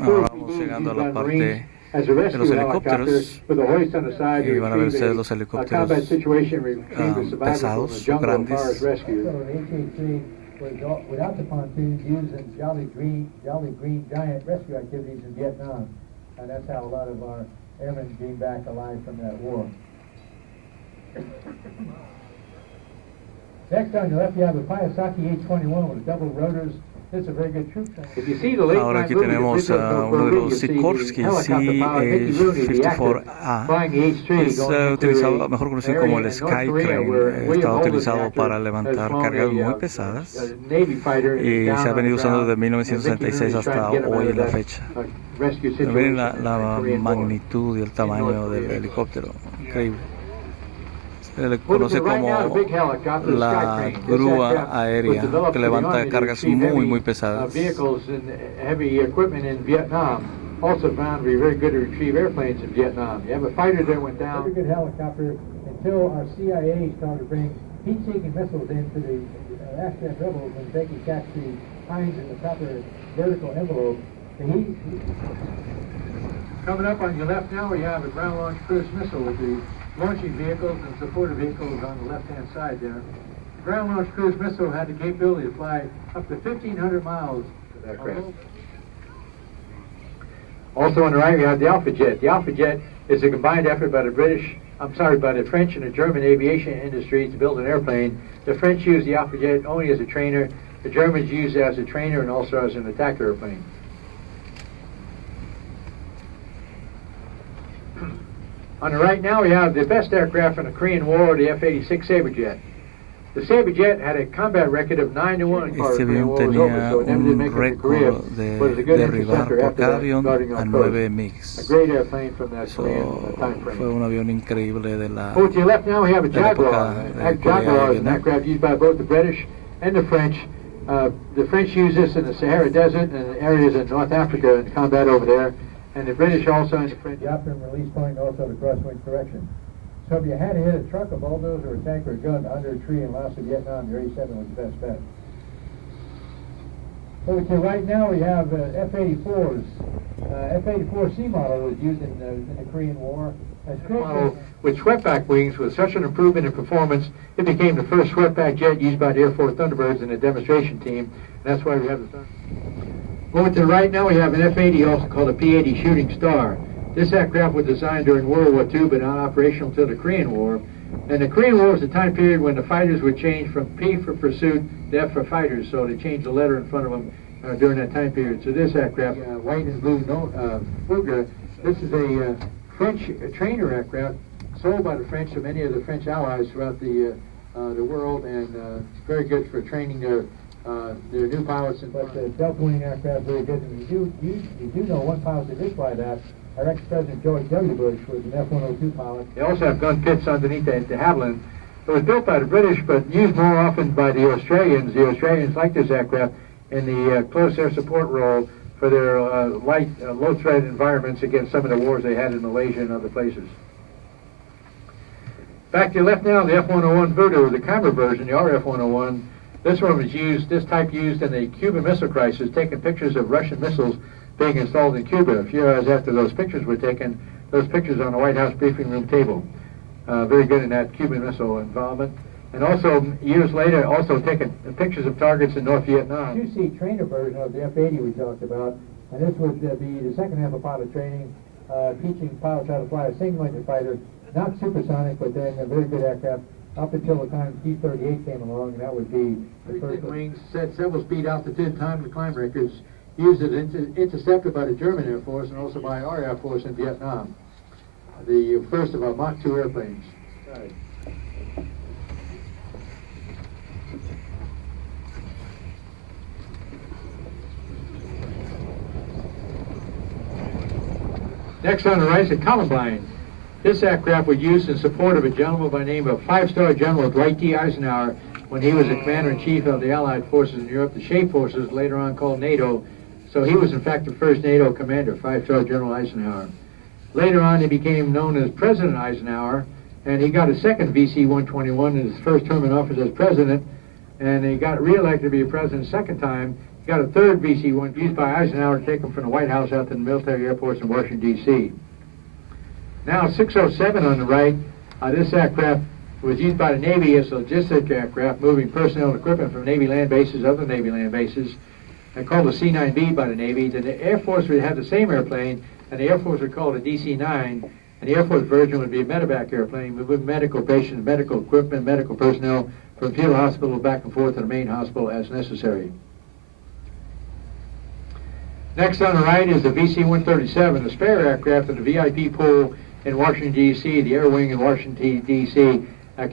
Ahora vamos llegando a la parte de los helicópteros y van a ver ustedes los helicópteros pesados, grandes. Without the pontoons used in Jolly Green Giant rescue activities in Vietnam. And that's how a lot of our airmen came back alive from that war. Next on your left, you have the Kawasaki 821 with double rotors. This is a very good troop train. Ahora aquí tenemos uno de los Sikorsky C-54A. Es utilizado, mejor conocido como el Skytrain. Está utilizado para levantar cargas muy pesadas y se ha venido usando desde 1966 hasta hoy en la fecha. Miren la magnitud y el tamaño del helicóptero, increíble. Se le conoce como la grúa aérea que levanta cargas muy pesadas. Also found to be very good to retrieve airplanes in Vietnam. You have a fighter that went down. Very good helicopter until our CIA started to bring heat-seeking missiles into the Afghan rebels and they could catch the tines in the proper vertical envelope. The heat. Coming up on your left now, we have a ground-launched cruise missile with the launching vehicles and supportive vehicles on the left-hand side there. The ground-launched cruise missile had the capability to fly up to 1,500 miles. Also on the right, we have the Alpha Jet. The Alpha Jet is a combined effort by the French and the German aviation industries to build an airplane. The French use the Alpha Jet only as a trainer. The Germans use it as a trainer and also as an attack airplane. On the right now, we have the best aircraft in the Korean War, the F-86 Sabre Jet. The Sabre Jet had a combat record of 9-1 before the Korean War was over, so it never did make it to Korea, but it's a good interceptor after that, starting on coast. A great airplane from that Korean time frame. Fue un avión increíble de la Over to your left now, we have a Jaguar. Jaguar is an aircraft used by both the British and the French. The French use this in the Sahara Desert and areas in North Africa in combat over there. And the British also in the French. The optimum release point also the crosswind correction. So if you had to hit a truck, a bulldozer, or a tank, or a gun under a tree in Laos, Vietnam, your A-7 was the best bet. Over to right now, we have F-84s. F-84C model was used in the Korean War. Model with swept-back wings with such an improvement in performance, it became the first swept-back jet used by the Air Force Thunderbirds in a demonstration team. And that's why we have the Thunderbirds. Over to the right now, we have an F-80, also called a P-80 Shooting Star. This aircraft was designed during World War II, but not operational until the Korean War. And the Korean War was the time period when the fighters would change from P for pursuit to F for fighters, so they changed the letter in front of them during that time period. So this aircraft, white and blue Fugger, this is a French trainer aircraft sold by the French to many of the French allies throughout the world, and it's very good for training their new pilots. But the delta-wing aircraft very good. And you do know one pilot that did fly that. Our ex-president George W. Bush was an F-102 pilot. They also have gun pits underneath the Havilland. It was built by the British, but used more often by the Australians. The Australians like this aircraft in the close air support role for their light, low-threat environments against some of the wars they had in Malaysia and other places. Back to your left now, the F-101 Voodoo, the camera version, the RF-101. This one was used, this type used in the Cuban Missile Crisis, taking pictures of Russian missiles being installed in Cuba. A few hours after those pictures were taken, those pictures on the White House briefing room table. Very good in that Cuban missile involvement. And also, years later, also taking pictures of targets in North Vietnam. You see trainer version of the F-80 we talked about, and this would be the second half of pilot training, teaching pilots how to fly a single-engine fighter, not supersonic, but then a very good aircraft, up until the time T-38 came along, and that would be the first wings, set several speed altitude, time to climb records, used as intercepted by the German Air Force and also by our Air Force in Vietnam. The first of our Mach 2 airplanes. Right. Next on the right is a Columbine. This aircraft was used in support of a gentleman by the name of five-star General Dwight D. Eisenhower when he was the commander-in-chief of the Allied forces in Europe, the SHAPE forces, later on called NATO. So he was, in fact, the first NATO commander, five-star General Eisenhower. Later on, he became known as President Eisenhower, and he got a second VC-121 in his first term in office as president, and he got reelected to be a president a second time Got a third VC-1 used by Eisenhower to take them from the White House out to the military airports in Washington, D.C. Now 607 on the right, this aircraft was used by the Navy as a logistic aircraft, moving personnel and equipment from Navy land bases, other Navy land bases, and called the C-9B by the Navy. Then the Air Force would have the same airplane, and the Air Force would call it a DC-9, and the Air Force version would be a medevac airplane, moving medical patients, medical equipment, medical personnel from field hospital back and forth to the main hospital as necessary. Next on the right is the VC-137, a spare aircraft in the VIP pool in Washington, D.C., the Air Wing in Washington, D.C.,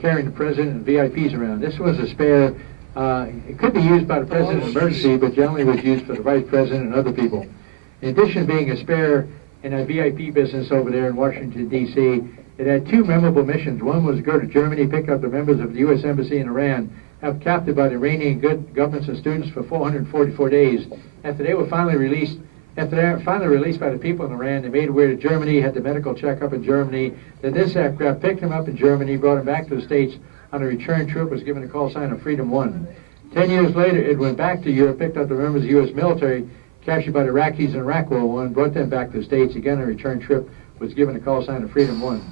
carrying the President and VIPs around. This was a spare. It could be used by the President in emergency, but generally was used for the Vice President and other people. In addition to being a spare in that VIP business over there in Washington, D.C., it had two memorable missions. One was to go to Germany, pick up the members of the U.S. Embassy in Iran, held captive by the Iranian governments and students for 444 days. After they were finally released, by the people in Iran, they made their way to Germany, had the medical checkup in Germany. Then this aircraft picked them up in Germany, brought them back to the States on a return trip, was given a call sign of Freedom 1. 10 years later, it went back to Europe, picked up the members of the U.S. military, captured by the Iraqis in Iraq War 1, brought them back to the States. Again, a return trip, was given a call sign of Freedom 1.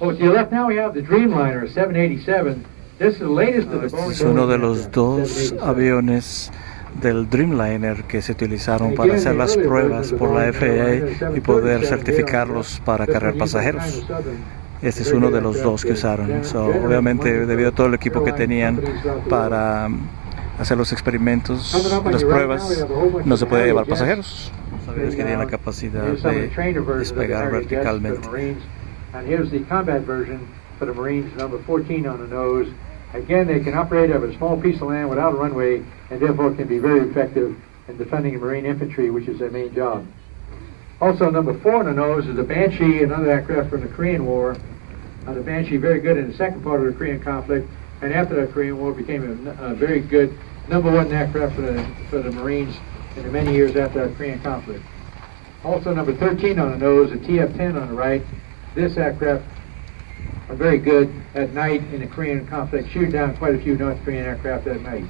Oh, to your left now we have the Dreamliner, a 787. This is the latest of the Boeing. Es uno de los dos aviones del Dreamliner que se utilizaron para hacer las pruebas por la FAA y poder certificarlos para cargar pasajeros. Este es uno de los dos que usaron. Obviamente, debido a todo el equipo que tenían para hacer los experimentos, las pruebas, no se podía llevar pasajeros. Los aviones que tienen la capacidad de despegar verticalmente. And here's the combat version for the Marines, number 14 on the nose. Again, they can operate over a small piece of land without a runway, and therefore can be very effective in defending Marine infantry, which is their main job. Also, number 4 on the nose is the Banshee, another aircraft from the Korean War. The Banshee, very good in the second part of the Korean conflict, and after the Korean War became a very good number 1 aircraft for the Marines in the many years after the Korean conflict. Also, number 13 on the nose, the TF-10 on the right. This aircraft are very good at night in the Korean conflict, shooting down quite a few North Korean aircraft at night.